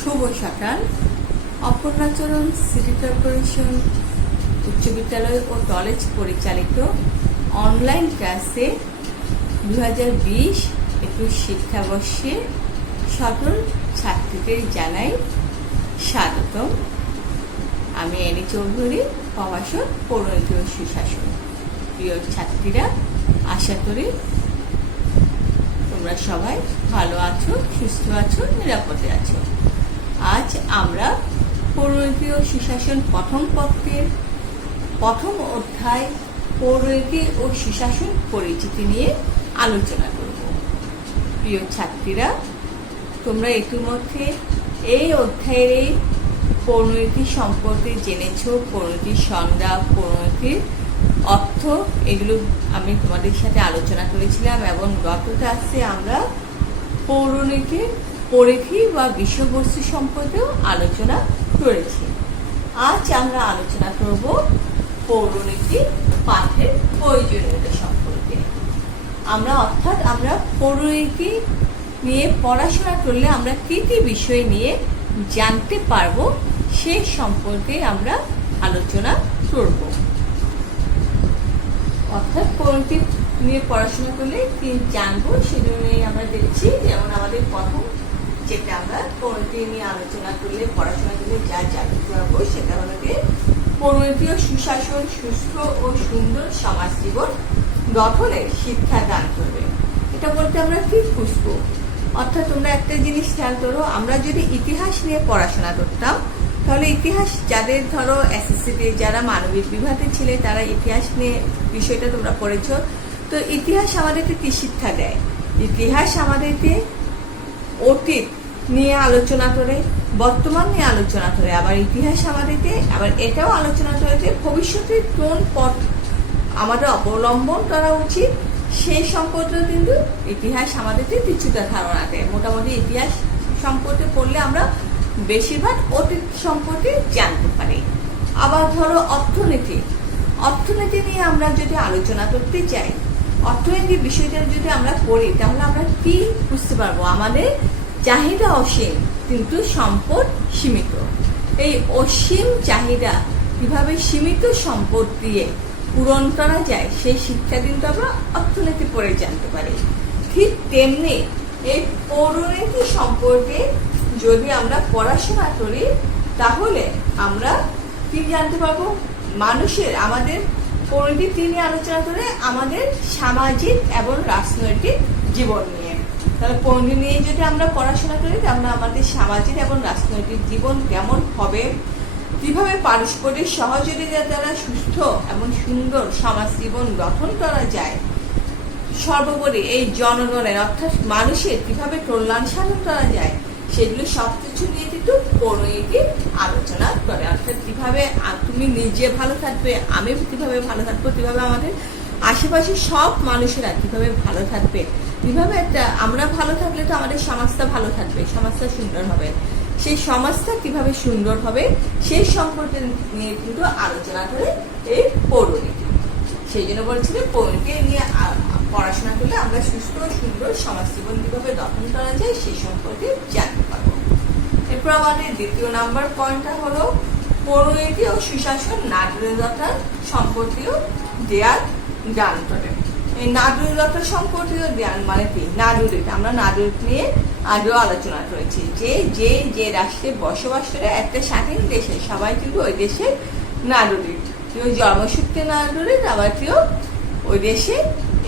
শুভ সকাল। Aparnacharan city corporation উচ্চ বিদ্যালয় ও কলেজ পরিচালিত অনলাইন ক্লাসে 2020-21 শিক্ষাবর্ষে সকল ছাত্রীদের জানাই স্বাগতম। আমি এনি চৌধুরী, প্রভাষক পৌরনীতি ও সুশাসন। প্রিয় ছাত্রীরা, আশা করি তোমরা সবাই ভালো আছো, সুস্থ আছো, নিরাপদে আছো। আজ আমরা পৌরনীতি ও সুশাসন প্রথম পত্রের প্রথম অধ্যায় পৌরনীতি ও সুশাসন পরিচিতি নিয়ে আলোচনা করব। প্রিয় ছাত্রীরা, তোমরা ইতিমধ্যে এই অধ্যায়ের পৌরনীতি সম্পর্কে জেনেছ। পৌরনীতির সংজ্ঞা, পৌরনীতির অর্থ, এগুলো আমি তোমাদের সাথে আলোচনা করেছিলাম এবং গত ক্লাসে আমরা পৌরনীতির পরিধি বা বিষয়বস্তু সম্পর্কেও আলোচনা করেছি। আজ আমরা আলোচনা করব পৌরনীতি পাঠের প্রয়োজনীয়তা সম্পর্কে। আমরা পৌরনীতি নিয়ে পড়াশোনা করলে আমরা কি কি বিষয় নিয়ে জানতে পারবো সে সম্পর্কে আমরা আলোচনা করব। অর্থাৎ পৌরনীতি নিয়ে পড়াশোনা করলে কি জানবো সেজন্যই আমরা দেখছি। যেমন আমাদের প্রথম যেটা আমরা পৌরনীতি নিয়ে আলোচনা করলে পড়াশোনা করলে যা জানতে পারবো সেটা হলো যে পৌরনীতি ও সুশাসন সুস্থ ও সুন্দর সমাজ জীবন গঠনের শিক্ষা দান করবে। এটা বলতে আমরা কি বুঝবো? অর্থাৎ তোমরা একটা জিনিস খেয়াল করো, আমরা যদি ইতিহাস নিয়ে পড়াশোনা করতাম তাহলে ইতিহাস যাদের ধরো এসএসসিতে যারা মানবিক বিভাগে ছিলে তারা ইতিহাস নিয়ে বিষয়টা তোমরা পড়েছো। তো ইতিহাস আমাদেরকে কি শিক্ষা দেয়? ইতিহাস আমাদেরকে অতীত নিয়ে আলোচনা করে, বর্তমান নিয়ে আলোচনা করে, আবার ইতিহাস আমাদেরকে আবার এটাও আলোচনা করে যে ভবিষ্যতে কোন পথ আমাদের অবলম্বন করা উচিত সেই সম্পর্কে কিন্তু ইতিহাস আমাদেরকে কিছুটা ধারণা দেয়। মোটামুটি ইতিহাস সম্পর্কে পড়লে আমরা বেশিরভাগ অতীত সম্পর্কে জানতে পারি। আবার ধরো অর্থনীতি নিয়ে আমরা যদি আলোচনা করতে চাই, অর্থনৈতিক বিষয়টা যদি আমরা পড়ি তাহলে আমরা কি বুঝতে পারবো? আমাদের চাহিদা অসীম কিন্তু সম্পদ সীমিত। এই অসীম চাহিদা কিভাবে সীমিত সম্পদ দিয়ে পূরণ করা যায় সেই শিক্ষা কিন্তু আমরা অর্থনীতি পড়ে জানতে পারি। ঠিক তেমনি এই পৌরনীতি সম্পর্কে যদি আমরা পড়াশোনা করি তাহলে আমরা কি জানতে পারবো? মানুষের আমাদের পৌরনীতি নিয়ে আলোচনা করে আমাদের সামাজিক এবং রাজনৈতিক জীবন নিয়ে। তাহলে পৌরনীতি নিয়ে যদি আমরা পড়াশোনা করি তাহলে আমাদের সামাজিক এবং রাজনৈতিক জীবন কেমন হবে, কিভাবে পারস্পরিক সহযোগিতা দ্বারা সুস্থ এবং সুন্দর সমাজ জীবন গঠন করা যায়, সর্বোপরি এই জনগণের অর্থাৎ মানুষের কিভাবে কল্যাণ সাধন করা যায়, সেগুলো সবকিছু নিয়ে কিন্তু পৌরনীতি আলোচনা করে। অর্থাৎ কিভাবে তুমি নিজে ভালো থাকবে, আমি কিভাবে ভালো থাকবো, কিভাবে আমাদের আশেপাশে সব মানুষেরা কিভাবে ভালো থাকবে, কিভাবে আমরা ভালো থাকলে তো আমাদের সমাজটা ভালো থাকবে, সমাজটা সুন্দর হবে, সেই সমাজটা কিভাবে সুন্দর হবে সেই সম্পর্কে নিয়ে কিন্তু আলোচনা করে এই পৌরনীতি। সেই জন্য বলছি যে পৌরনীতি নিয়ে পড়াশোনা করলে আমরা সুস্থ ও সুন্দর সমাজ জীবন কিভাবে গঠন করা যায় সেই সম্পর্কে জানতে পারবো। এরপর আমাদের দ্বিতীয় নাম্বার পয়েন্টটা হলো পৌরনীতি ও সুশাসন নাগরিকতা সম্পর্কীয় জ্ঞান দান করে। এই নাগরিকতা সম্পর্কীয় জ্ঞান মানে কি? নাগরিক, আমরা নাগরিক নিয়ে আগেও আলোচনা করেছি যে রাষ্ট্রে বসবাস করে একটা স্বাধীন দেশে সবাই কিন্তু ওই দেশের নাগরিক। কেউ জন্মসূত্রে নাগরিক, আবার কেউ ওই দেশে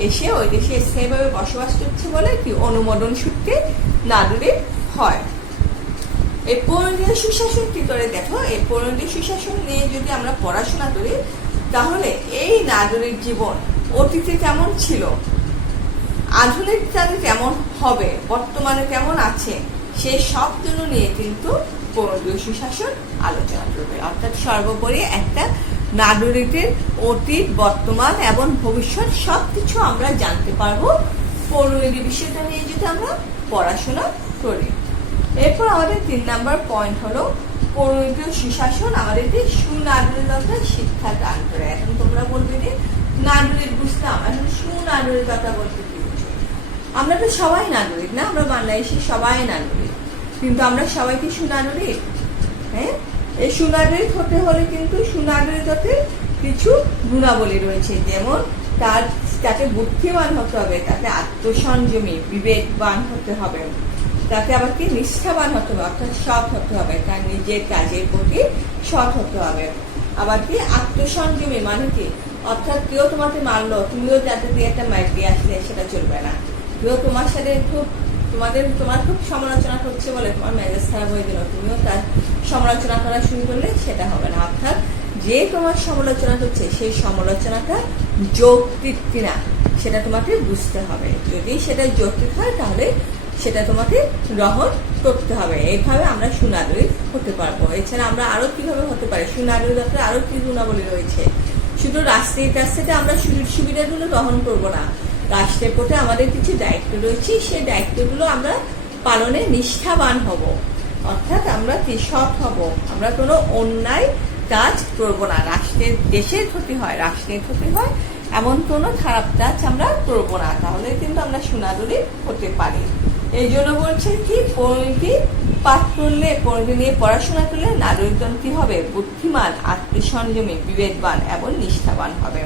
এসে ওই দেশে স্থায়ীভাবে বসবাস করছে বলে কি অনুমোদন সূত্রে নাগরিক হয়। এই পৌরনীতি সুশাসন কি করে দেখো, এই পৌরনীতি সুশাসন নিয়ে যদি আমরা পড়াশোনা করি তাহলে এই নাগরিক জীবন অতীতে কেমন ছিল, আধুনিক কালে কেমন হবে, বর্তমানে কেমন আছে, সেই সব কিছু নিয়ে কিন্তু পৌরনীতি সুশাসন আলোচনা করবে। অর্থাৎ সর্বোপরি একটা নাগরিকের অতীত, বর্তমান এবং ভবিষ্যৎ সবকিছু আমরা জানতে পারবো পৌরনীতি বিষয়টা নিয়ে যদি আমরা পড়াশোনা করি। এরপর আমাদের 3 নাম্বার পয়েন্ট হলো পৌরনীতি সুশাসন আমাদেরকে সুনাগরিকতা শিক্ষা দান করে। এখন তোমরা বলবে যে নাগরিক বুঝলাম, এখন সুনাগরিকতা বলতে কি বুঝো? আমরা তো সবাই নাগরিক না, আমরা বাংলাদেশে সবাই নাগরিক। কিন্তু আমরা সবাই কি সুনাগরিক? হ্যাঁ, এই সুনাগরিক হতে হলে কিন্তু সুনাগরিকতে কিছু গুণাবলী রয়েছে, যেমন তাকে বুদ্ধিমান হতে হবে, তাকে আত্মসংযমী বিবেকবান হতে হবে, তাকে আবার কি নিষ্ঠাবান হতে হবে, অর্থাৎ সৎ হতে হবে, তার নিজের কাজের প্রতি সৎ হতে হবে। আবার কি আত্মসংযমী মানে কি, অর্থাৎ কেউ তোমাকে মারলো, তুমিও যাতে দিয়ে একটা মাইক দিয়ে আসলে সেটা চলবে না। কেউ তোমার সাথে তোমার খুব সমালোচনা করছে বলে তোমার মেজাজ খারাপ হয়ে গেল, তুমিও তার সমালোচনা করা শুরু করলে সেটা হবে না। অর্থাৎ যে তোমার সমালোচনা করছে সেই সমালোচনাটা যৌক্তিক কিনা সেটা তোমাকে বুঝতে হবে। যদি সেটা যৌক্তিক হয় তাহলে সেটা তোমাকে গ্রহণ করতে হবে। এইভাবে আমরা সুনাগরিক হতে পারবো। এছাড়া আমরা আরো কিভাবে হতে পারি, সুনাগরিকত্বের আরো কি গুণাবলী রয়েছে। শুধু রাষ্ট্রের কাছ থেকে আমরা সুযোগ সুবিধাগুলো গ্রহণ করবো না, রাষ্ট্রের প্রতি আমাদের কিছু দায়িত্ব রয়েছে, সেই দায়িত্বগুলো আমরা পালনে নিষ্ঠাবান হব, অর্থাৎ আমরা কি সৎ হব, আমরা কোনো অন্যায় কাজ করবো না। দেশের ক্ষতি হয়, রাষ্ট্রের ক্ষতি হয় এমন কোনো খারাপ কাজ আমরা করবো না, তাহলে কিন্তু আমরা সুনাগরিক হতে পারি। এই জন্য বলছে কি, পরিণতি পাঠ করলে, পরিণতি নিয়ে পড়াশোনা করলে নাগরিকগণ কি হবে, বুদ্ধিমান, আত্মসংযমী, বিবেকবান এবং নিষ্ঠাবান হবে।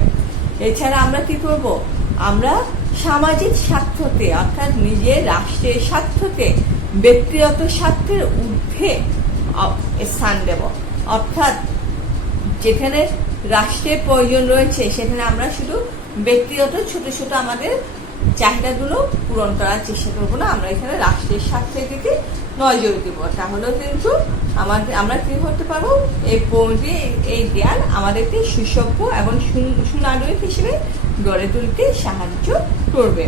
এছাড়া আমরা কি করব, আমরা সামাজিক স্বার্থতে অর্থাৎ নিজের রাষ্ট্রের স্বার্থতে ব্যক্তিগত স্বার্থের ঊর্ধ্বে স্থান দেব। অর্থাৎ যেখানে রাষ্ট্রের প্রয়োজন রয়েছে সেখানে আমরা শুধু ব্যক্তিগত ছোট ছোট আমাদের চাহিদাগুলো পূরণ করার চেষ্টা করবো না, আমরা এখানে রাষ্ট্রের স্বার্থের দিকে নজর দিব। তাহলেও কিন্তু আমরা কি করতে পারবো, এই জ্ঞান আমাদেরকে সুসভ্য এবং সুনাগরিক হিসেবে গড়ে তুলতে সাহায্য করবে।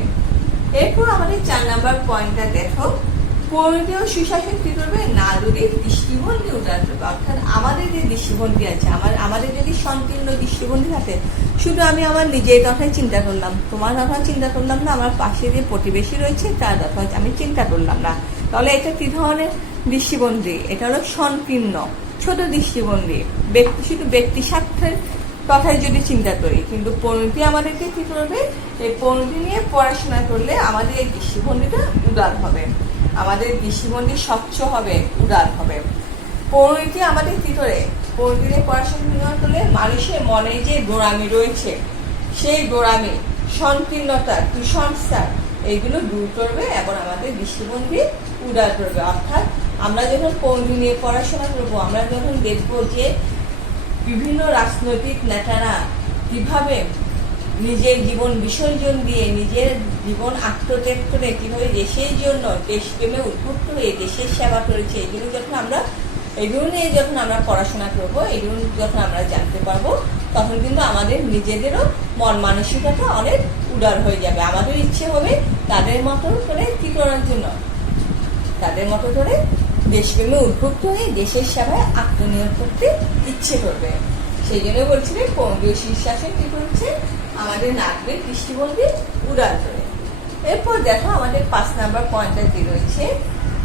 এরপর আমাদের 4 নম্বর পয়েন্টটা দেখো, পরিণতি ও সুশাসন কি করবে, নাগরিক দৃষ্টিভঙ্গি উদার করবে। অর্থাৎ আমাদের যে দৃষ্টিভঙ্গি আছে, আমাদের যদি সংকীর্ণ দৃষ্টিভঙ্গি থাকে, শুধু আমি আমার নিজের কথাই চিন্তা করলাম, তোমার কথা চিন্তা করলাম না, আমার পাশে যে প্রতিবেশী রয়েছে তার কথা আমি চিন্তা করলাম না, তাহলে এটা কি ধরনের দৃষ্টিভঙ্গি, এটা হলো সংকীর্ণ ছোট দৃষ্টিভঙ্গি, শুধু ব্যক্তি স্বার্থের কথাই যদি চিন্তা করি। কিন্তু পরিণতি আমাদেরকে কি করবে, এই পরিণতি নিয়ে পড়াশোনা করলে আমাদের এই দৃষ্টিভঙ্গিটা উদার হবে, আমাদের দৃষ্টিভঙ্গি স্বচ্ছ হবে, উদার হবে। পরিণতি আমাদের কি করে, পরিণতি নিয়ে পড়াশোনা করলে মানুষের মনে যে গোড়ামি রয়েছে, সেই গোড়ামি, সংকীর্ণতা, কুসংস্কার এইগুলো দূর করবে এবং আমাদের দৃষ্টিভঙ্গি উদার করবে। অর্থাৎ আমরা যখন পরিণতি নিয়ে পড়াশোনা করবো, আমরা যখন দেখবো যে বিভিন্ন রাজনৈতিক নেতারা কিভাবে নিজের জীবন বিসর্জন দিয়ে, নিজের জীবন আত্মত্যাগ করে কিভাবে দেশের জন্য, দেশপ্রেমে উদ্বুদ্ধ হয়ে দেশের সেবা করেছে, এগুলো নিয়ে যখন আমরা পড়াশোনা করবো, এগুলো যখন আমরা জানতে পারবো, তখন কিন্তু আমাদের নিজেদেরও মন মানসিকতা অনেক উদার হয়ে যাবে। আমাদের ইচ্ছে হবে তাদের মতো করে কি করার জন্য, তাদের মতো করে দেশপ্রেমে উদ্বুদ্ধ হয়ে দেশের সেবায় আত্মনিয়োগ করতে ইচ্ছে করবে। সেই জন্য বলছিলেন পরিণতি ও সুশাসন কি করছে, আমাদের নাগরিক দৃষ্টিভঙ্গি উদার করে। এরপর দেখো আমাদের 5 নম্বর পয়েন্টটা কি রয়েছে,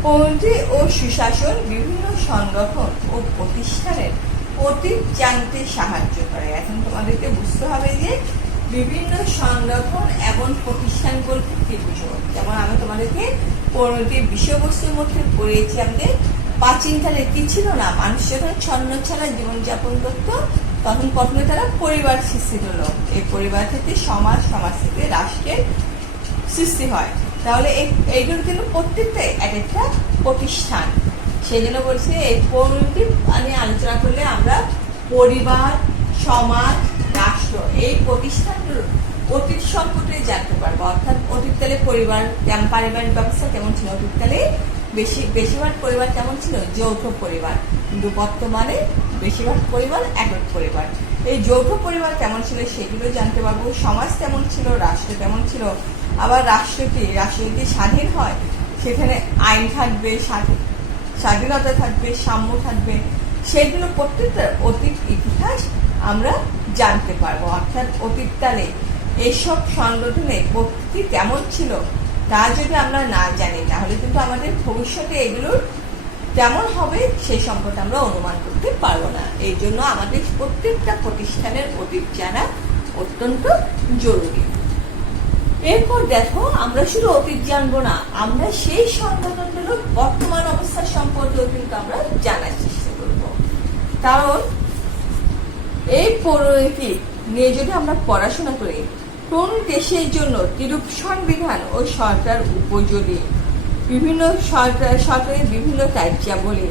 পরিণতি ও সুশাসন বিভিন্ন সংগঠন ও প্রতিষ্ঠানের অতীত জানতে সাহায্য করে। এখন তোমাদেরকে বুঝতে হবে যে বিভিন্ন সংগঠন এবং প্রতিষ্ঠান বলতে কি বুঝো। যেমন আমি তোমাদেরকে পরিণতির বিষয়বস্তুর মধ্যে পড়িয়েছি, আমাদের প্রাচীনকালে কি ছিল না, মানুষ যখন ছন্নছাড়া জীবনযাপন করত, তখন প্রথমে তারা পরিবার সৃষ্টি হলো, এই পরিবার থেকে সমাজ, সমাজ থেকে রাষ্ট্রের সৃষ্টি হয়। তাহলে এইগুলো কিন্তু প্রত্যেকটাই এক একটা প্রতিষ্ঠান। সেই জন্য বলছি এই পরিণতি নিয়ে আলোচনা করলে আমরা পরিবার, সমাজ, রাষ্ট্র এই প্রতিষ্ঠানগুলোর অতীত সম্পর্কে জানতে পারবো। অর্থাৎ অতীতকালে পরিবার যেমন পারিবারিক ব্যবস্থা কেমন ছিল, অতীতকালে বেশিরভাগ পরিবার কেমন ছিল, যৌথ পরিবার, কিন্তু বর্তমানে বেশিরভাগ পরিবার একক পরিবার। এই যৌথ পরিবার কেমন ছিল সেগুলো জানতে পারবো, সমাজ কেমন ছিল, রাষ্ট্র কেমন ছিল, আবার রাষ্ট্র যদি স্বাধীন হয় সেখানে আইন থাকবে, স্বাধীনতা থাকবে, সাম্য থাকবে, সেগুলো প্রত্যেকটার অতীত ইতিহাস আমরা জানতে পারবো। অর্থাৎ অতীতকালে এইসব সংগঠনের প্রকৃতি কেমন ছিল তা যদি আমরা না জানি, তাহলে কিন্তু আমাদের ভবিষ্যতে এগুলোর কেমন হবে সেই সম্পর্কে আমরা অনুমান করতে পারবো না। এই জন্য আমাদের প্রত্যেকটা প্রতিষ্ঠানের অতীত জানা অত্যন্ত জরুরি। এরপর দেখো, আমরা শুধু অতীত জানবো না, আমরা সেই সংগঠনগুলোর বর্তমান অবস্থা সম্পর্কেও কিন্তু আমরা জানার চেষ্টা করব। কারণ এই পরিণতি নিয়ে যদি আমরা পড়াশোনা করি, কোন দেশের জন্য কিরূপ সংবিধান ও সরকার উপযোগী, বিভিন্ন সরকারের বিভিন্ন কার্যাবলী,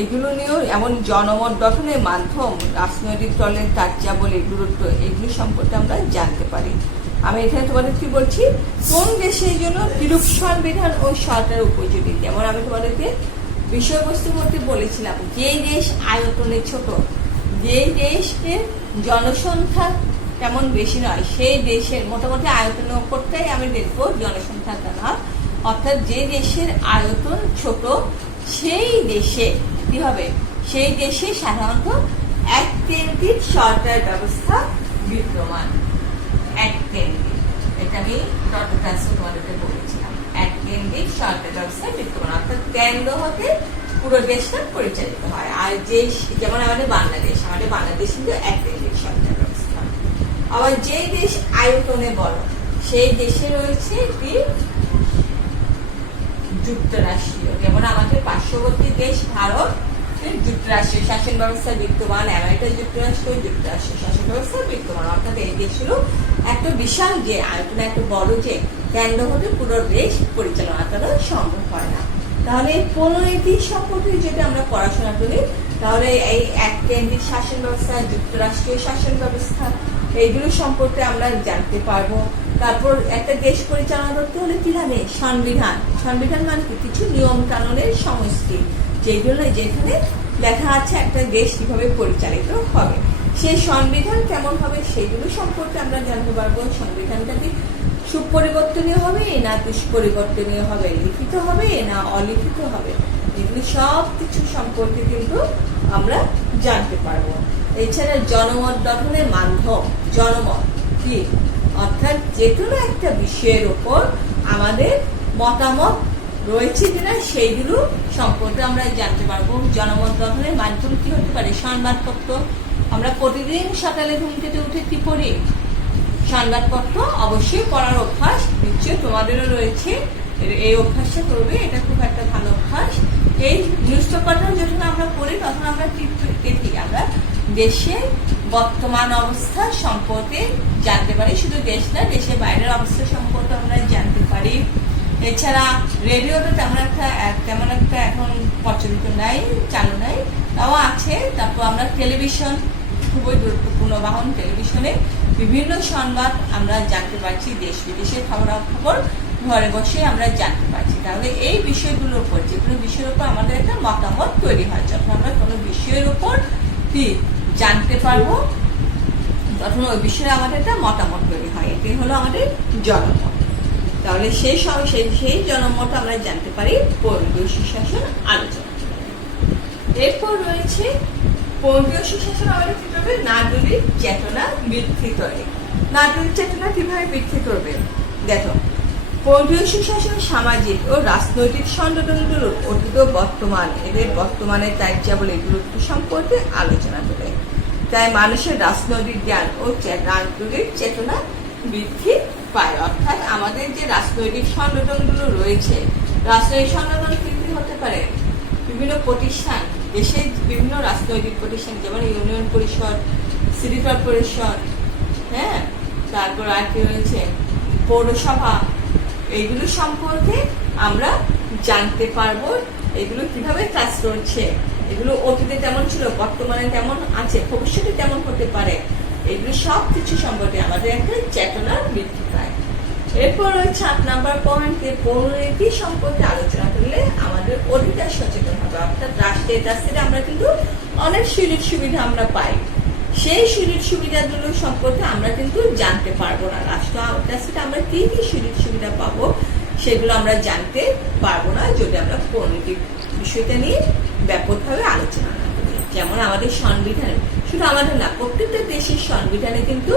এগুলো নিয়েও, এমন জনমত গঠনের মাধ্যম, রাজনৈতিক দলের কার্যাবলীর গুরুত্ব, এগুলো সম্পর্কে আমরা জানতে পারি। আমি এখানে তোমাদের কি বলছি, কোন দেশের জন্য কিরূপ সংবিধান ও সরকার উপযোগী। যেমন আমি তোমাদেরকে বিষয়বস্তুর মধ্যে বলেছিলাম, যেই দেশ আয়তনে ছোট, যেই দেশের জনসংখ্যা তেমন বেশি নয়, সেই দেশের মোটামুটি আয়তনের উপরটাই আমি দেখবো, জনসংখ্যাটা না। অর্থাৎ যে দেশের আয়তন ছোট, সেই দেশে কি হবে, সেই দেশে সাধারণত এককেন্দ্রিক সরকার ব্যবস্থা বিদ্যমান। এককেন্দ্রিক, এটা আমি তোমাদেরকে বলেছিলাম, এককেন্দ্রিক সরকার ব্যবস্থা বিদ্যমান, অর্থাৎ কেন্দ্র হতে পুরো দেশটা পরিচালিত হয়। আর যে, যেমন আমাদের বাংলাদেশ কিন্তু এককেন্দ্রিক সরকার ব্যবস্থা। আবার যে দেশ আয়তনে বড়, সেই দেশে রয়েছে একটি যুক্তরাষ্ট্রীয়, যেমন আমাদের পার্শ্ববর্তী দেশ ভারত, যুক্তরাষ্ট্রীয় শাসন ব্যবস্থা বিদ্যমান, আমেরিকা যুক্তরাষ্ট্রীয় শাসন ব্যবস্থা বিদ্যমান। অর্থাৎ এই দেশগুলো একটা বিশাল, যে আয়তনে একটা বড়, যে কেন্দ্র হতে পুরো দেশ পরিচালনা করা সম্ভব হয় না। তাহলে এই পরিণতি সম্পর্কে যদি আমরা পড়াশোনা করি, তাহলে এই এককেন্দ্রিক শাসন ব্যবস্থা, যুক্তরাষ্ট্রীয় শাসন ব্যবস্থা, এইগুলো সম্পর্কে আমরা জানতে পারবো। তারপর একটা দেশ পরিচালনা করতে হলে কি লাগে, সংবিধান। সংবিধান মানে কিছু নিয়ম কানুনের সমষ্টি, যেখানে লেখা আছে একটা দেশ কিভাবে পরিচালিত হবে, সেই সংবিধান কেমন হবে, সেগুলো সম্পর্কে আমরা জানতে পারবো। সংবিধানটা কি সুপরিবর্তনীয় হবে না দুষ্পরিবর্তনীয় হবে, লিখিত হবে না অলিখিত হবে, এগুলো সব কিছু সম্পর্কে কিন্তু আমরা জানতে পারবো। এছাড়া জনমত গঠনের মাধ্যম, জনমত কি, অর্থাৎ যে কোনো একটা বিষয়ের উপর আমাদের মতামত রয়েছে কিনা, সেইগুলো সম্পর্কে আমরা জানতে পারবো। জনমত গঠনের মাধ্যম কি হতে পারে, সংবাদপত্র। আমরা প্রতিদিন সকালে ঘুম থেকে উঠে কি পড়ি, সংবাদপত্র অবশ্যই পড়ার অভ্যাস নিশ্চয় তোমাদেরও রয়েছে, এই অভ্যাসটা করবে, এটা খুব একটা ভালো অভ্যাস। এই নিউজ পেপারটা যখন আমরা পড়ি, তখন আমরা দেখি আমরা দেশের বর্তমান অবস্থা সম্পর্কে জানতে পারি। শুধু দেশ না, দেশের বাইরের অবস্থা সম্পর্কে আমরা জানতে পারি। এছাড়া রেডিওটা তেমন একটা এখন প্রচলিত নাই, চালু নাই, তাও আছে। তারপর আমরা টেলিভিশন, খুবই গুরুত্বপূর্ণ বাহন, টেলিভিশনে বিভিন্ন সংবাদ আমরা জানতে পারছি, দেশ বিদেশের খবরাখবর ঘরে বসে আমরা জানতে পারছি। তাহলে এই বিষয়গুলোর উপর, যে কোনো বিষয়ের উপর আমাদের একটা মতামত তৈরি হয়। যখন আমরা কোনো বিষয়ের উপর কি জানতে পারবো, তখন ওই বিষয়ে আমাদের একটা মতামত তৈরি হয়, এটি হলো আমাদের জনমত। তাহলে সেই জনমত আমরা জানতে পারি পরিবেশ সুশাসন আলোচনা। এরপর রয়েছে পরিবেশ সুশাসন, আমাদের কি করবে, নাগরিক চেতনা বৃদ্ধি করে। নাগরিক চেতনা কিভাবে বৃদ্ধি করবে, দেখো, পরিবেশ সুশাসন সামাজিক ও রাজনৈতিক সংগঠনগুলোর অতীত বর্তমান, এদের বর্তমানের কার্যাবলীর গুরুত্ব সম্পর্কে আলোচনা করে। তাই মানুষের রাজনৈতিক জ্ঞান ও নাগরিক চেতনা বৃদ্ধি পায়। অর্থাৎ আমাদের যে রাজনৈতিক সংগঠনগুলো রয়েছে, রাজনৈতিক সংগঠন বৃদ্ধি হতে পারে বিভিন্ন প্রতিষ্ঠান, দেশের বিভিন্ন রাজনৈতিক প্রতিষ্ঠান, যেমন ইউনিয়ন পরিষদ, সিটি কর্পোরেশন, হ্যাঁ, তারপর আর কি রয়েছে, পৌরসভা, এইগুলো সম্পর্কে আমরা জানতে পারবো, এগুলো কিভাবে কাজ করছে, এগুলো অতীতে তেমন ছিল, বর্তমানে তেমন আছে, ভবিষ্যতে তেমন হতে পারে, এগুলো সব কিছু সম্পর্কে আমাদের একটা চেতনা বৃদ্ধি পায়। এরপর রয়েছে 8 নাম্বার পয়েন্ট, পরিণতি সম্পর্কে আলোচনা করলে আমাদের অধিকার সচেতন হবে। অর্থাৎ রাষ্ট্রের কাছ থেকে আমরা কিন্তু অনেক সুযোগ সুবিধা আমরা পাই, সেই সুযোগ সুবিধাগুলো সম্পর্কে আমরা কিন্তু জানতে পারবো না। রাষ্ট্রের কাছ থেকে আমরা কি কি সুযোগ সুবিধা পাবো, সেগুলো আমরা জানতে পারবো না যদি আমরা পরিণতি বিষয়টা নিয়ে ব্যাপকভাবে আলোচনা না করি। যেমন আমাদের সংবিধানে, শুধু আমাদের না, প্রত্যেকটা দেশের সংবিধানে কিন্তু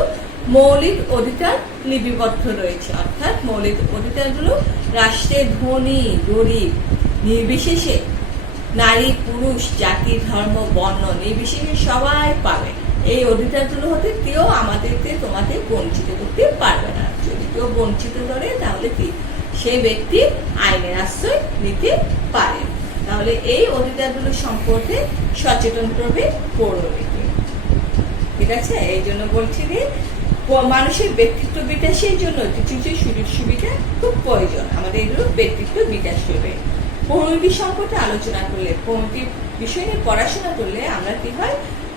মৌলিক অধিকার লিপিবদ্ধ রয়েছে। অর্থাৎ মৌলিক অধিকারগুলো রাষ্ট্রের ধনী গরিব নির্বিশেষে, নারী পুরুষ জাতি ধর্ম বর্ণ নির্বিশেষে সবাই পাবে। এই অধিকারগুলো হতে কেউ আমাদেরকে তোমাদের বঞ্চিত করতে পারবে না। যদি কেউ বঞ্চিত করে তাহলে কি সেই ব্যক্তি আইনের আশ্রয় নিতে পারে। তাহলে এই অধিকারগুলো সম্পর্কে সচেতন করবে পৌরনীতি। ঠিক আছে, এই জন্য বলছি যে মানুষের ব্যক্তিত্ব বিকাশের জন্য কিছু কিছু সুযোগ সুবিধা খুব প্রয়োজন। আমাদের এগুলো ব্যক্তিত্ব বিকাশ করবে। পৌরনীতি সম্পর্কে আলোচনা করলে, পৌরনীতি বিষয় নিয়ে পড়াশোনা করলে আমরা কি হয়,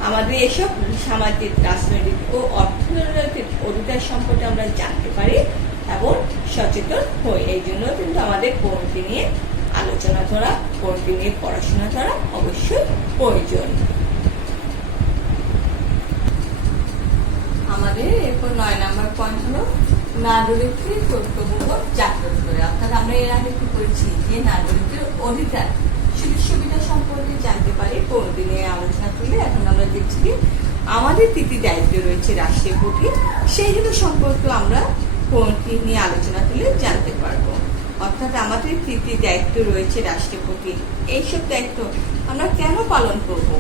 আমাদের এসব সামাজিক, রাজনৈতিক ও অর্থনৈতিক অধিকার সম্পর্কে আমরা জানতে পারি এবং সচেতন হই। এই জন্য কিন্তু আমাদের পৌরনীতি নিয়ে আলোচনা করা, পৌরনীতি নিয়ে পড়াশোনা করা অবশ্যই প্রয়োজন। আমাদের এরপর 9 নম্বর পয়েন্ট হলো নাগরিকের কর্তব্যবোধ জাগ্রত করে। অর্থাৎ আমরা এর আগে কি করেছি যে নাগরিকের অধিকার, সুযোগ সুবিধা সম্পর্কে জানতে পারি পৌরনীতি নিয়ে আলোচনা করলে। এখন আমরা দেখছি যে আমাদের কি কি দায়িত্ব রয়েছে রাষ্ট্রের প্রতি, সেইগুলো সম্পর্কে আমরা পৌরনীতি নিয়ে আলোচনা করলে জানতে পারবো। অর্থাৎ আমাদের কি কি দায়িত্ব রয়েছে রাষ্ট্রের প্রতি, এইসব দায়িত্ব আমরা কেন পালন করব,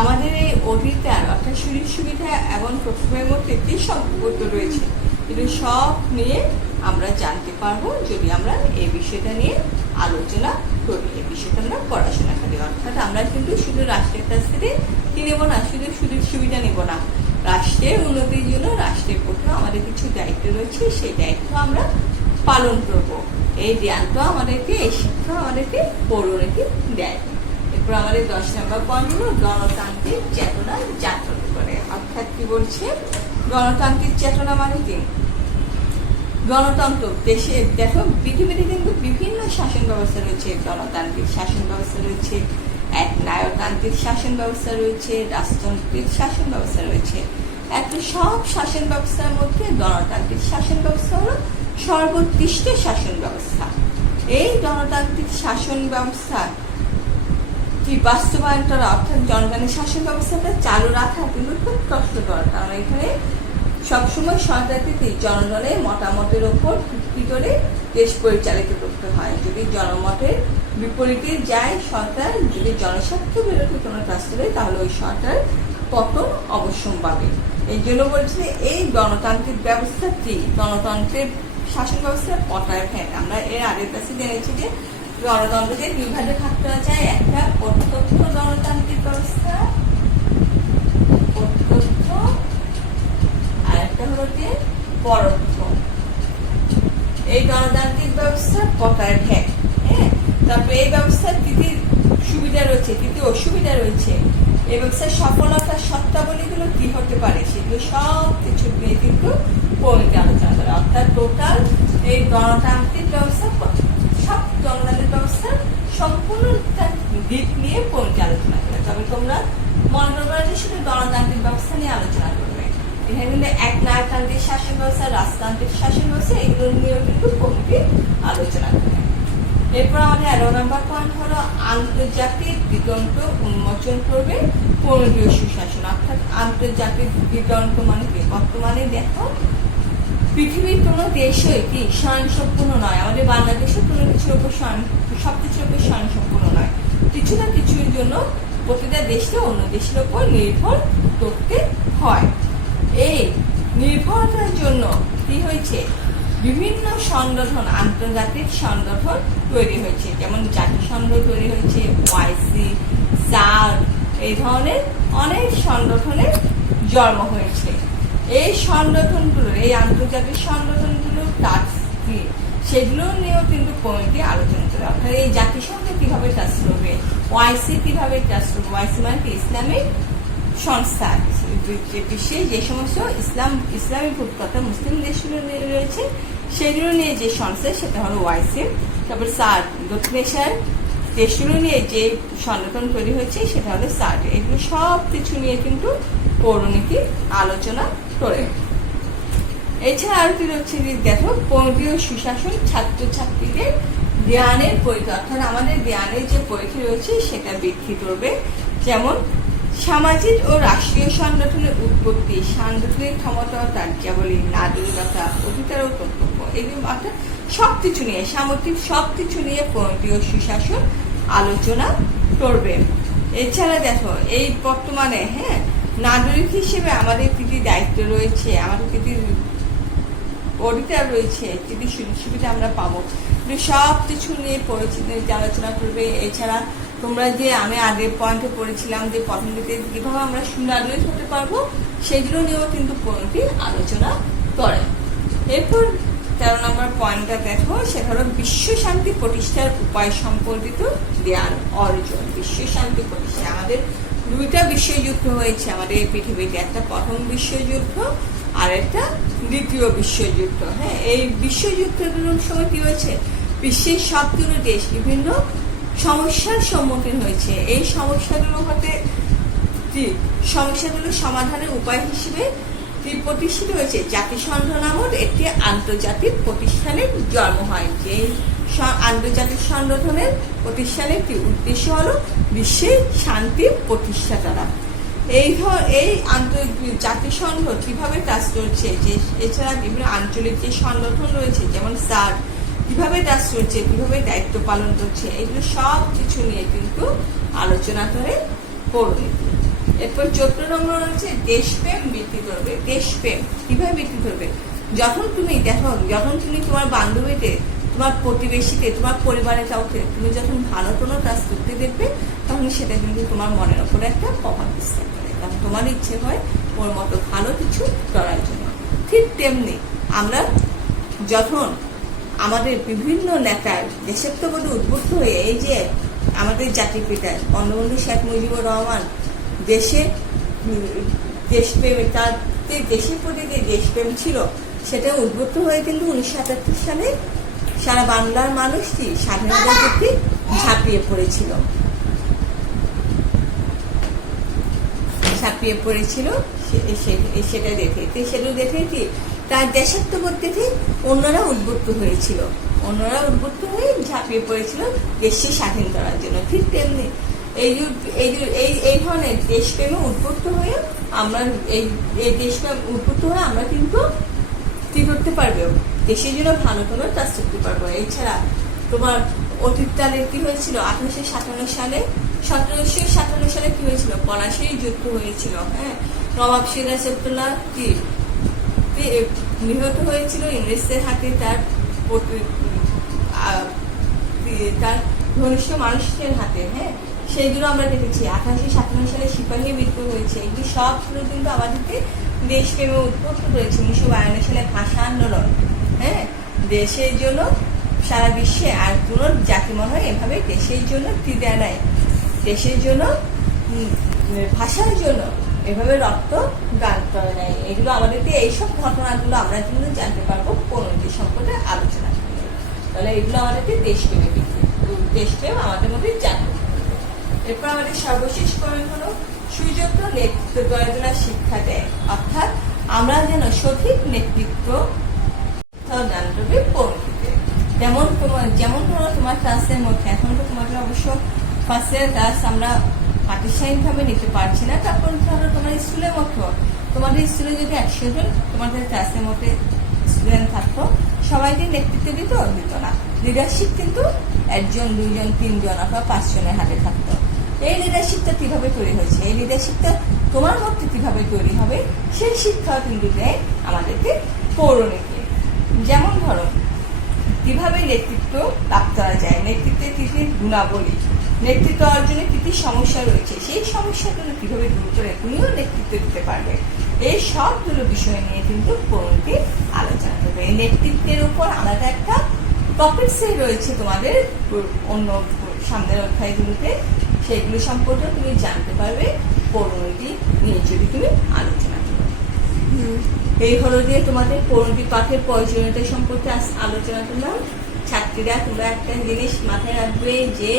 আমাদের এই অধিকার অর্থাৎ সুযোগ সুবিধা এবং কর্তব্যের মধ্যে কি সম্পর্ক রয়েছে, এগুলো সব নিয়ে আমরা জানতে পারবো যদি আমরা এই বিষয়টা নিয়ে আলোচনা করি, এই বিষয়টা আমরা পড়াশোনা করি। অর্থাৎ আমরা কিন্তু শুধু রাষ্ট্রের কাছ থেকে কি নেব না, শুধু সুযোগ সুবিধা নেব না, রাষ্ট্রের উন্নতির জন্য রাষ্ট্রের প্রতি আমাদের কিছু দায়িত্ব রয়েছে, সেই দায়িত্ব আমরা পালন করব। এই জ্ঞানটা আমাদেরকে, এই শিক্ষা আমাদেরকে পৌরনীতি দেয়। এরপর আমাদের 10 নম্বর পয়েন্ট হলো গণতান্ত্রিক চেতনা জাগ্রত করে। অর্থাৎ কি বলছে, গণতান্ত্রিক চেতনা মানে কি, গণতন্ত্র দেশে দেখো পৃথিবীতে কিন্তু বিভিন্ন শাসন ব্যবস্থা রয়েছে। গণতান্ত্রিক শাসন ব্যবস্থা রয়েছে, একনায়কতান্ত্রিক শাসন ব্যবস্থা রয়েছে, রাজতান্ত্রিক শাসন ব্যবস্থা রয়েছে। একটা সব শাসন ব্যবস্থার মধ্যে গণতান্ত্রিক শাসন ব্যবস্থা হলো সর্বোৎকৃষ্ট শাসন ব্যবস্থা। এই গণতান্ত্রিক শাসন ব্যবস্থা কি বাস্তবায়ন করা, অর্থাৎ জনগণের শাসন ব্যবস্থাটা চালু রাখা কিন্তু খুব কষ্টকর। কারণ এখানে সবসময় সরকারকে জনগণের মতামতের উপর ভিত্তি করে দেশ পরিচালিত করতে হয়। যদি জনমতের বিপরীতে যায় সরকার, যদি জনস্বার্থ বিরোধী কোনো কাজ করে, তাহলে ওই সরকার পতন অবশ্যম্ভাবী। এই জন্য বলছে এই গণতান্ত্রিক ব্যবস্থা কি, গণতন্ত্রের শাসন ব্যবস্থার পটায় ফ্যাট। আমরা এর আগের কাছে জেনেছি যে গণতন্ত্রকে দুই ভাগে ভাগ করা যায়, একটা প্রত্যক্ষ গণতান্ত্রিক ব্যবস্থা, প্রত্যক্ষ, আর একটা হলো যে পরোক্ষ। এই গণতান্ত্রিক ব্যবস্থার পটায় ফ্যাট। হ্যাঁ, তারপরে এই ব্যবস্থার কি কি সুবিধা রয়েছে, কি কি অসুবিধা রয়েছে, এই ব্যবস্থার সফলতার শর্তাবলীগুলো কি হতে পারে, সেগুলো সব কিছু নিয়ে কিন্তু পৌরনীতি আলোচনা করে। অর্থাৎ টোটাল এই গণতান্ত্রিক ব্যবস্থা, সব গণতান্ত্রিক ব্যবস্থার সম্পূর্ণ দিক নিয়ে পৌরনীতি আলোচনা করে। তবে তোমরা মনে করবে যে শুধু গণতান্ত্রিক ব্যবস্থা নিয়ে আলোচনা করবে, এখানে কিন্তু একনায়কতান্ত্রিক শাসন ব্যবস্থা, রাজতান্ত্রিক শাসন ব্যবস্থা, এগুলো নিয়েও কিন্তু পৌরনীতি আলোচনা করে। এরপর আমাদের 11 নম্বর পয়েন্ট হলো আন্তর্জাতিক দিগন্ত উন্মোচন করবে পৌরনীতি ও সুশাসন। অর্থাৎ আন্তর্জাতিক দিগন্ত মানে কি, বর্তমানে দেখো পৃথিবীর কোনো দেশই কি স্বয়ংসম্পূর্ণ নয়। আমাদের বাংলাদেশে কোনো কিছুর উপর সবকিছুর উপর স্বয়ংসম্পূর্ণ নয়, কিছু না কিছুর জন্য প্রতিটা দেশকে অন্য দেশের উপর নির্ভর করতে হয়। এই নির্ভরতার জন্য কি হয়েছে, বিভিন্ন সংগঠন, আন্তর্জাতিক সংগঠন তৈরি হয়েছে, যেমন জাতিসংঘ তৈরি হয়েছে, ওআইসি, সার্ক, এই ধরনের অনেক সংগঠনের জন্ম হয়েছে। এই সংগঠনগুলোর, এই আন্তর্জাতিক সংগঠনগুলোর কাজ কি, সেগুলো নিয়েও কিন্তু পৌরনীতি আলোচনা করে। অর্থাৎ এই জাতিসংঘ কিভাবে কাজ করবে, ওআইসি কিভাবে কাজ করবে, ওআইসি মানে ইসলামিক সংস্থা, বিশ্বে যে সমস্ত ইসলামী তথা মুসলিম দেশগুলো রয়েছে সেগুলো নিয়ে যে সংস্থা, সেটা হলো ওআইসি। তারপর সার্ক, দক্ষিণ এশিয়ার দেশগুলো নিয়ে যে সংগঠন তৈরি হয়েছে সেটা হলো সার্ক। এগুলো সব কিছু নিয়ে কিন্তু পৌরনীতি আলোচনা করে। এছাড়া আর কি রয়েছে, দেখো পৌরনীতি ও সুশাসন ছাত্রছাত্রীদের জ্ঞানের পরীক্ষা, অর্থাৎ আমাদের জ্ঞানের যে পরীক্ষা রয়েছে সেটা বৃদ্ধি করবে। যেমন সামাজিক ও রাষ্ট্রীয় সংগঠনের উৎপত্তি, সাংগঠনিক ক্ষমতা ও কার্যাবলী, নাগরিকতা, অধিকার ও কর্তব্য, এগুলো অর্থাৎ সবকিছু নিয়ে, সামগ্রিক সবকিছু নিয়ে পৌরনীতি ও সুশাসন আলোচনা করবে। এছাড়া দেখো এই বর্তমানে নাগরিক হিসেবে আমাদের কি কি দায়িত্ব রয়েছে, আমাদের কি কি ওডিটা রয়েছে, যদি সুযোগ সুবিধা আমরা পাবো, সব কিছু নিয়ে আলোচনা করবে। এছাড়া তোমরা যে আমি আগের পয়েন্টে পড়েছিলাম যে প্রথম দিকে কিভাবে আমরা সুনাগরিক হতে পারবো, সেগুলো নিয়েও কিন্তু পনেরোটি আলোচনা করে। এরপর 13 নম্বর পয়েন্টটা দেখো, সেটা হলো বিশ্ব শান্তি প্রতিষ্ঠার উপায় সম্পর্কিত জ্ঞান অর্জন। বিশ্ব শান্তি প্রতিষ্ঠা, আমাদের দুইটা বিশ্বযুদ্ধ হয়েছে আমাদের এই পৃথিবীতে, একটা প্রথম বিশ্বযুদ্ধ আর একটা দ্বিতীয় বিশ্বযুদ্ধ। হ্যাঁ, এই বিশ্বযুদ্ধগুলোর সময় কি হয়েছে, বিশ্বের সবগুলো দেশ বিভিন্ন সমস্যার সম্মুখীন হয়েছে। এই সমস্যাগুলো সমাধানের উপায় হিসেবে প্রতিষ্ঠিত হয়েছে জাতিসংঘ নামক একটি আন্তর্জাতিক প্রতিষ্ঠানের জন্ম হয়। যে আন্তর্জাতিক সংগঠনের প্রতিষ্ঠানের একটি উদ্দেশ্য হলো বিশ্বের শান্তি প্রতিষ্ঠা করা। এই জাতিসংঘ কিভাবে কাজ করছে, যে এছাড়া বিভিন্ন আঞ্চলিক যে সংগঠন রয়েছে যেমন সার্ক কিভাবে কাজ করছে, কিভাবে দায়িত্ব পালন করছে, এগুলো সব কিছু নিয়ে কিন্তু আলোচনা করে পরিণতি। এরপর 14 নম্বর হচ্ছে দেশপ্রেম বৃদ্ধি করবে। দেশপ্রেম কিভাবে বৃদ্ধি করবে, যখন তুমি তোমার বান্ধবীতে, তোমার প্রতিবেশীতে, তোমার পরিবারের কাউকে তুমি যখন ভালো কোনো কাজ করতে দেখবে, তখন সেটা কিন্তু তোমার মনের ওপরে একটা প্রভাব বিস্তার করে, কারণ তোমার ইচ্ছে হয় ওর মতো ভালো কিছু করার জন্য। ঠিক তেমনি আমরা যখন আমাদের বিভিন্ন নেতার দেশাত্মবোধে উদ্বুদ্ধ হয়ে, এই যে আমাদের জাতির পিতা বঙ্গবন্ধু শেখ মুজিবুর রহমান দেশপ্রেমে, তার যে দেশের প্রতি যে দেশপ্রেম ছিল, সেটা উদ্বুদ্ধ হয়ে কিন্তু 1978 সালে সারা বাংলার মানুষটি স্বাধীনতার প্রতি ঝাঁপিয়ে পড়েছিল। সেটা দেখে কি তার দেশাত্মবোধ দেখে অন্যরা উদ্বুদ্ধ হয়ে ঝাঁপিয়ে পড়েছিল দেশকে স্বাধীন করার জন্য। ঠিক তেমনি এই ধরনের দেশপ্রেমে উদ্বুদ্ধ হয়ে আমরা আমরা কিন্তু কি করতে পারবো, দেশের জন্য ভালো কোনো কাজ করতে পারবো। এছাড়া তোমার অতীতকালে কি হয়েছিল, 1757 সালে কি হয়েছিল, পলাশীর যুদ্ধ হয়েছিল। হ্যাঁ, নবাব সিরাজউদ্দৌলা কি নিহত হয়েছিল ইংরেজদের হাতে, তার ঘনিষ্ঠ মানুষের হাতে। হ্যাঁ, সেইগুলো আমরা দেখেছি। 1857 সালে সিপাহী বিদ্রোহ হয়েছে। এগুলি সবগুলো কিন্তু আমাদেরকে দেশপ্রেমে উদ্বুদ্ধ করেছে। 1952 সালে ভাষা আন্দোলন, হ্যাঁ, দেশের জন্য সারা বিশ্বে আর কোনো জাতি মনে হয় এভাবে দেশের জন্য কি দেয় নাই, দেশের জন্য ভাষার জন্য এভাবে রক্ত দান করে নেয়। এগুলো আমাদেরকে, এইসব ঘটনাগুলো আমরা কিন্তু জানতে পারবো পরিণতি সম্পর্কে আলোচনা করলে। তাহলে এগুলো আমাদেরকে দেশপ্রেম আমাদের মধ্যে জানতে হবে। এরপর আমাদের সর্বশেষ পয়েন্ট হলো সুযোগ্য নেতৃত্ব গড়ে তোলার শিক্ষা দেয়, অর্থাৎ আমরা যেন সঠিক নেতৃত্ব দান করবে পরিণতিতে। যেমন ধরো তোমার ক্লাসের মধ্যে, এখন তো তোমাদের অবশ্য ফার্স্ট ইয়ার ক্লাস আমরা প্রাতিষ্ঠানিকভাবে নিতে পারছি না, তারপর ধরো তোমার স্কুলের মতো, তোমাদের স্কুলে যদি 100 জন তোমাদের ক্লাসের মধ্যে স্টুডেন্ট থাকতো, সবাইকে নেতৃত্ব দিত না। লিডারশিপ কিন্তু 1 জন 2 জন 3 জন অথবা 5 জনের হাতে থাকতো। এই লিডারশিপটা কিভাবে তৈরি হয়েছে, এই লিডারশিপটা তোমার মধ্যে কিভাবে তৈরি হবে, সেই শিক্ষা কিন্তু দেয় আমাদেরকে পৌরনীতি। যেমন ধরো কিভাবে নেতৃত্ব লাভ করা যায়, নেতৃত্বের কি কি গুণাবলী, নেতৃত্ব অর্জনে কি কি সমস্যা রয়েছে, সেই সমস্যাগুলো কিভাবে দূর করে তুমিও নেতৃত্ব দিতে পারবে, এই সবগুলো বিষয় নিয়ে কিন্তু পরিণতি আলোচনা করবে। এই নেতৃত্বের উপর আলাদা একটা টপিকস রয়েছে তোমাদের অন্য সামনের অধ্যায়গুলোতে, সেগুলো সম্পর্কে তুমি জানতে পারবে পরিণতি নিয়ে যদি তুমি আলোচনা করো। এই হলো যে তোমাদের পরিণতি পাঠের প্রয়োজনীয়তা সম্পর্কে আলোচনা করলাম। ছাত্রীরা তোমরা একটা জিনিস মাথায় রাখবে যে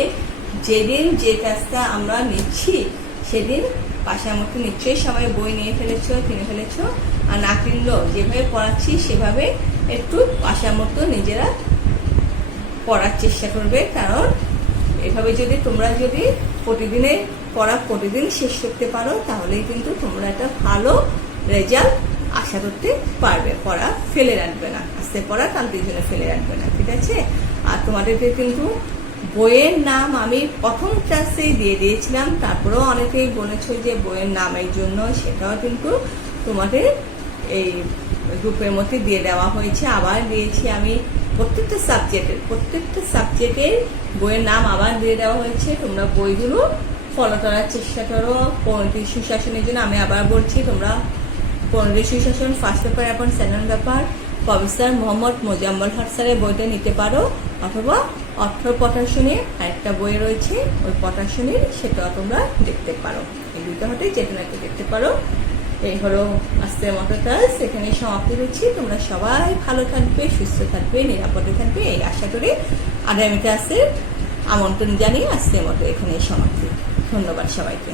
যেদিন যে কাজটা আমরা নিচ্ছি সেদিন পাশার মতো নিশ্চয়ই সবাই বই কিনে ফেলেছো, আর না কিনলেও যেভাবে পড়াচ্ছি সেভাবে একটু পাশার মতো নিজেরা পড়ার চেষ্টা করবে। কারণ এভাবে তোমরা যদি প্রতিদিনের পড়া প্রতিদিন শেষ করতে পারো, তাহলেই কিন্তু তোমরা একটা ভালো রেজাল্ট আশা করতে পারবে। পড়া ফেলে রাখবে না, আস্তে পড়া কান্তির জন্য ফেলে রাখবে না, ঠিক আছে? আর তোমাদেরকে কিন্তু বইয়ের নাম আমি প্রথম ক্লাসেই দিয়ে দিয়েছিলাম, তারপরেও অনেকেই বলেছো যে বইয়ের নামের জন্য, সেটাও কিন্তু তোমাদের এই গ্রুপের মধ্যে দিয়ে দেওয়া হয়েছে। আবার দিয়েছি আমি প্রত্যেকটা সাবজেক্টের বইয়ের নাম আবার দিয়ে দেওয়া হয়েছে। তোমরা বইগুলো ফলো করার চেষ্টা করো। পরিণতির সুশাসনের জন্য আমি আবার বলছি, তোমরা পরিণতির সুশাসন ফার্স্ট পেপার এবং second paper professor Mohammad Mozammel Haque স্যারের বইটা নিতে পারো, অথবা অর্থ পটাশনের আরেকটা বই রয়েছে ওই পটাশনের, সেটাও তোমরা দেখতে পারো। এই দুটো হতে যে কোনো একটা দেখতে পারো। এই হলো আজকের মতো কাজ, এখানে সমাপ্তি হচ্ছে। তোমরা সবাই ভালো থাকবে, সুস্থ থাকবে, নিরাপদে থাকবে এই আশা করে আগামী ক্লাসে আমন্ত্রণ জানিয়ে আজকের মতো এখানে সমাপ্তি। ধন্যবাদ সবাইকে।